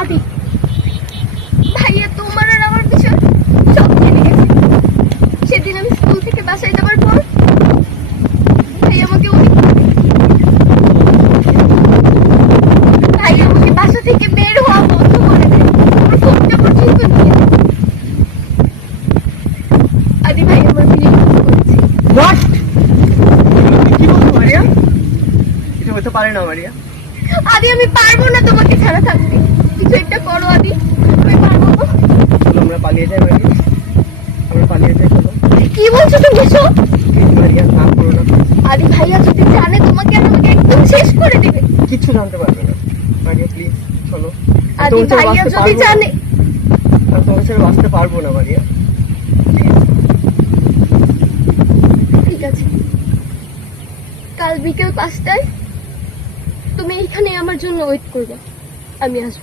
আদি, ভাইয়া তোমার আর আমার পিছনে সব জেনে গেছে। সেদিন আমি স্কুল থেকে বাসায় যাওয়ার পর ভাইয়া আমাকে বাসা থেকে বের হওয়া বন্ধ করে দেয়, আমার ফোনটা পর্যন্ত নিয়ে নেয়। আদি ভাই আমার বিয়ে করেছে। হোয়াট? কি বলছো মারিয়া? এটা হতে পারে না মারিয়া। আদি আমি পারবো না তোমাকে ছাড়া থাকতে, কিছু একটা করো আদি, আমি পারবো না। চলো আমরা পালিয়ে যাই মারিয়া, আমরা পালিয়ে যাই। চলো। কি বলছো তুমি এসব? মারিয়া না করো না। আদি ভাইয়া যদি জানে তোমাকে আর আমাকে একদম শেষ করে দেবে। কিচ্ছু জানতে পারবে না মারিয়া, প্লিজ চলো। আদি ভাইয়া যদি জানে, আমি তোমার সাথে বাঁচতে পারবো না মারিয়া। ঠিক আছে, কাল বিকেল 5টায় তুমি এখানে আমার জন্য ওয়েট করবে, আমি আসবো।